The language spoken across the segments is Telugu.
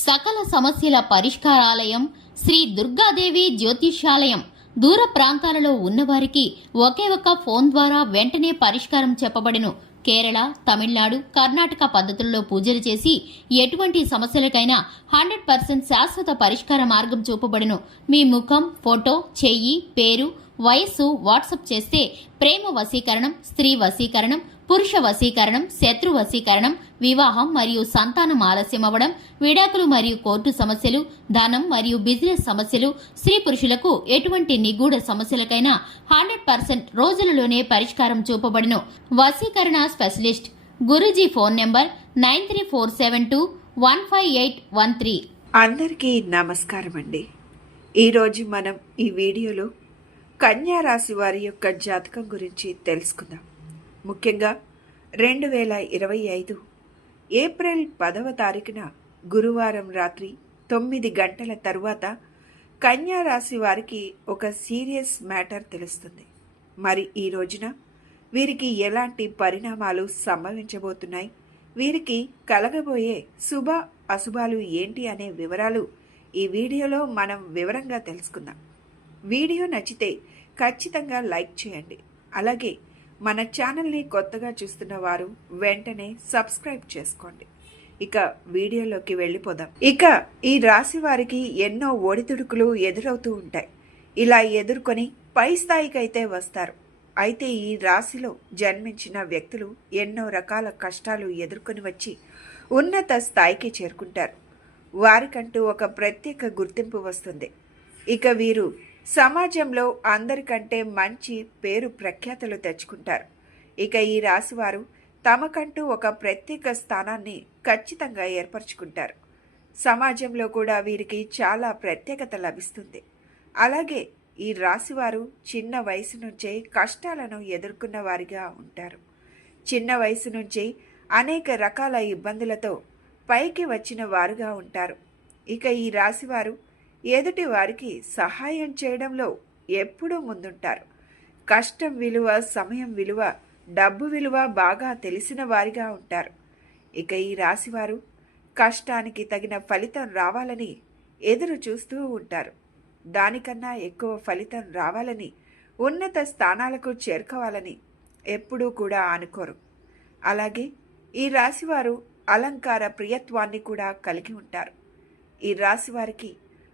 సకల సమస్యల పరిష్కారాలయం శ్రీ దుర్గాదేవి జ్యోతిష్యాలయం. దూర ప్రాంతాలలో ఉన్నవారికి ఒకే ఒక ఫోన్ ద్వారా వెంటనే పరిష్కారం చెప్పబడును. కేరళ, తమిళనాడు, కర్ణాటక పద్ధతుల్లో పూజలు చేసి ఎటువంటి సమస్యలకైనా 100% శాశ్వత పరిష్కార మార్గం చూపబడును. మీ ముఖం, ఫోటో, చెయ్యి, పేరు, వయస్సు వాట్సాప్ చేస్తే ప్రేమ వశీకరణం, స్త్రీ వశీకరణం, పురుష వశీకరణం, శత్రు వశీకరణం, వివాహం మరియు సంతానం ఆలస్యం అవ్వడం, విడాకులు మరియు కోర్టు సమస్యలు, ధనం మరియు బిజినెస్ సమస్యలు, స్త్రీ పురుషులకు ఎటువంటి నిగూఢ సమస్యలకైనా 100% రోజులలోనే పరిష్కారం చూపబడును. వశీకరణ స్పెషలిస్ట్ గురూజీ ఫోన్ నెంబర్ 9347215813. అందరికీ నమస్కారం అండి. ఈరోజు మనం ఈ వీడియోలో కన్యా రాశి వారి యొక్క జాతకం గురించి తెలుసుకుందాం. ముఖ్యంగా 2025 ఏప్రిల్ 10వ తారీఖున గురువారం రాత్రి 9 గంటల తరువాత కన్యా రాశి వారికి ఒక సీరియస్ మ్యాటర్ తెలుస్తుంది. మరి ఈ రోజున వీరికి ఎలాంటి పరిణామాలు సంభవించబోతున్నాయి, వీరికి కలగబోయే శుభ అశుభాలు ఏంటి అనే వివరాలు ఈ వీడియోలో మనం వివరంగా తెలుసుకుందాం. వీడియో నచ్చితే ఖచ్చితంగా లైక్ చేయండి. అలాగే మన ఛానల్ని కొత్తగా చూస్తున్న వారు వెంటనే సబ్స్క్రైబ్ చేసుకోండి. ఇక వీడియోలోకి వెళ్ళిపోదాం. ఇక ఈ రాశి వారికి ఎన్నో ఒడిదుడుకులు ఎదురవుతూ ఉంటాయి. ఇలా ఎదుర్కొని పై స్థాయికి అయితే వస్తారు. అయితే ఈ రాశిలో జన్మించిన వ్యక్తులు ఎన్నో రకాల కష్టాలు ఎదుర్కొని వచ్చి ఉన్నత స్థాయికి చేరుకుంటారు. వారికంటూ ఒక ప్రత్యేక గుర్తింపు వస్తుంది. ఇక వీరు సమాజంలో అందరికంటే మంచి పేరు ప్రఖ్యాతులు తెచ్చుకుంటారు. ఇక ఈ రాశివారు తమకంటూ ఒక ప్రత్యేక స్థానాన్ని ఖచ్చితంగా ఏర్పరచుకుంటారు. సమాజంలో కూడా వీరికి చాలా ప్రత్యేకత లభిస్తుంది. అలాగే ఈ రాశివారు చిన్న వయసు నుంచే కష్టాలను ఎదుర్కొన్న వారిగా ఉంటారు. చిన్న వయసు నుంచే అనేక రకాల ఇబ్బందులతో పైకి వచ్చిన వారుగా ఉంటారు. ఇక ఈ రాశివారు ఎదుటి వారికి సహాయం చేయడంలో ఎప్పుడూ ముందుంటారు. కష్టం విలువ, సమయం విలువ, డబ్బు విలువ బాగా తెలిసిన వారిగా ఉంటారు. ఇక ఈ రాశివారు కష్టానికి తగిన ఫలితం రావాలని ఎదురు చూస్తూ ఉంటారు. దానికన్నా ఎక్కువ ఫలితం రావాలని, ఉన్నత స్థానాలకు చేరుకోవాలని ఎప్పుడూ కూడా అనుకోరు. అలాగే ఈ రాశివారు అలంకార ప్రియత్వాన్ని కూడా కలిగి ఉంటారు. ఈ రాశివారికి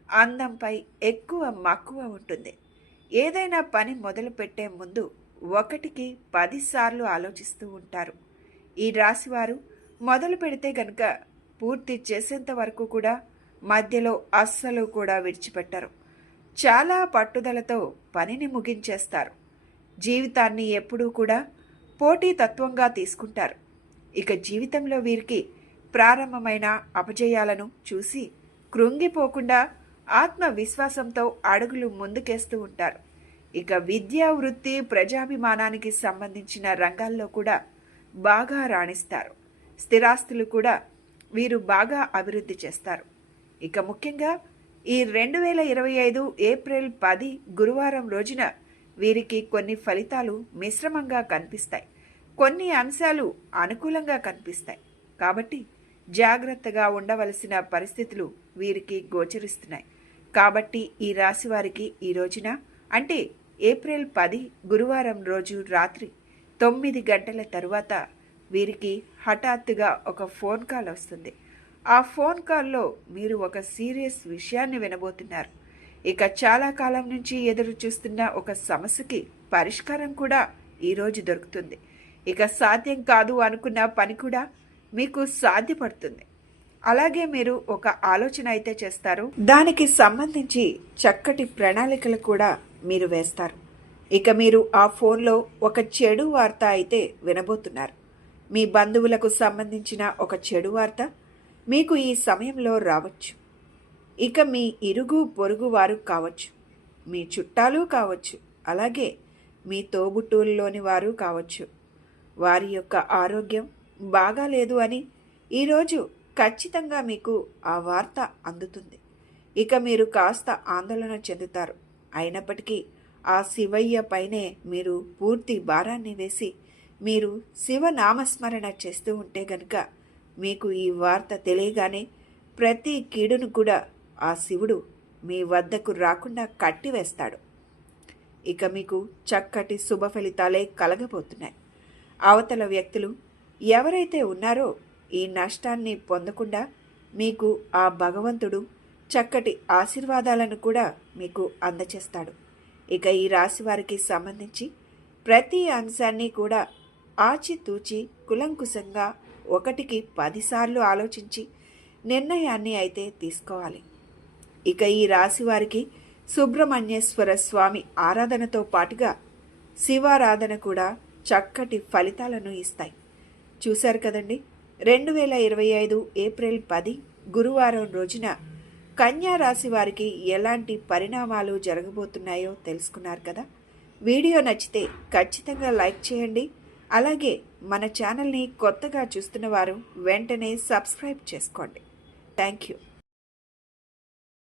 అందంపై ఎక్కువ మక్కువ ఉంటుంది. ఏదైనా పని మొదలు పెట్టే ముందు 1కి 10 సార్లు ఆలోచిస్తూ ఉంటారు. ఈ రాశివారు మొదలు పెడితే గనుక పూర్తి చేసేంత వరకు కూడా మధ్యలో అస్సలు కూడా విడిచిపెట్టరు. చాలా పట్టుదలతో పనిని ముగించేస్తారు. జీవితాన్ని ఎప్పుడూ కూడా పోటీతత్వంగా తీసుకుంటారు. ఇక జీవితంలో వీరికి ప్రారంభమైన అపజయాలను చూసి కృంగిపోకుండా ఆత్మవిశ్వాసంతో అడుగులు ముందుకేస్తూ ఉంటారు. ఇక విద్యా, వృత్తి, ప్రజాభిమానానికి సంబంధించిన రంగాల్లో కూడా బాగా రాణిస్తారు. స్థిరాస్తులు కూడా వీరు బాగా అభివృద్ధి చేస్తారు. ఇక ముఖ్యంగా ఈ 2025 ఏప్రిల్ 10 గురువారం రోజున వీరికి కొన్ని ఫలితాలు మిశ్రమంగా కనిపిస్తాయి. కొన్ని అంశాలు అనుకూలంగా కనిపిస్తాయి. కాబట్టి జాగ్రత్తగా ఉండవలసిన పరిస్థితులు వీరికి గోచరిస్తున్నాయి. కాబట్టి ఈ రాశి వారికి ఈ రోజున అంటే ఏప్రిల్ 10 గురువారం రోజు రాత్రి 9 గంటల తరువాత వీరికి హఠాత్తుగా ఒక ఫోన్ కాల్ వస్తుంది. ఆ ఫోన్ కాల్లో మీరు ఒక సీరియస్ విషయాన్ని వినబోతున్నారు. ఇక చాలా కాలం నుంచి ఎదురు చూస్తున్న ఒక సమస్యకి పరిష్కారం కూడా ఈరోజు దొరుకుతుంది. ఇక సాధ్యం కాదు అనుకున్న పని కూడా మీకు సాధ్యపడుతుంది. అలాగే మీరు ఒక ఆలోచన అయితే చేస్తారు. దానికి సంబంధించి చక్కటి ప్రణాళికలు కూడా మీరు వేస్తారు. ఇక మీరు ఆ ఫోన్లో ఒక చెడు వార్త అయితే వినబోతున్నారు. మీ బంధువులకు సంబంధించిన ఒక చెడు వార్త మీకు ఈ సమయంలో రావచ్చు. ఇక మీ ఇరుగు పొరుగు వారు కావచ్చు, మీ చుట్టాలు కావచ్చు, అలాగే మీ తోబుట్టువుల్లోని వారు కావచ్చు. వారి యొక్క ఆరోగ్యం బాగాలేదు అని ఈరోజు ఖచ్చితంగా మీకు ఆ వార్త అందుతుంది. ఇక మీరు కాస్త ఆందోళన చెందుతారు. అయినప్పటికీ ఆ శివయ్య పైనే మీరు పూర్తి భారాన్ని వేసి మీరు శివనామస్మరణ చేస్తూ ఉంటే గనుక మీకు ఈ వార్త తెలియగానే ప్రతి కీడును కూడా ఆ శివుడు మీ వద్దకు రాకుండా కట్టివేస్తాడు. ఇక మీకు చక్కటి శుభ ఫలితాలే కలగబోతున్నాయి. అవతల వ్యక్తులు ఎవరైతే ఉన్నారో ఈ నష్టాన్ని పొందకుండా మీకు ఆ భగవంతుడు చక్కటి ఆశీర్వాదాలను కూడా మీకు అందచేస్తాడు. ఇక ఈ రాశి వారికి సంబంధించి ప్రతి అంశాన్ని కూడా ఆచితూచి కులంకుశంగా 1కి 10 సార్లు ఆలోచించి నిర్ణయాన్ని అయితే తీసుకోవాలి. ఇక ఈ రాశి వారికి సుబ్రహ్మణ్యేశ్వర స్వామి ఆరాధనతో పాటుగా శివారాధన కూడా చక్కటి ఫలితాలను ఇస్తాయి. చూశారు కదండి, 2025 ఏప్రిల్ 10 గురువారం రోజున కన్యా రాశి వారికి ఎలాంటి పరిణామాలు జరగబోతున్నాయో తెలుసుకున్నారు కదా. వీడియో నచ్చితే ఖచ్చితంగా లైక్ చేయండి. అలాగే మన ఛానల్ని కొత్తగా చూస్తున్న వారు వెంటనే సబ్స్క్రైబ్ చేసుకోండి. Thank you.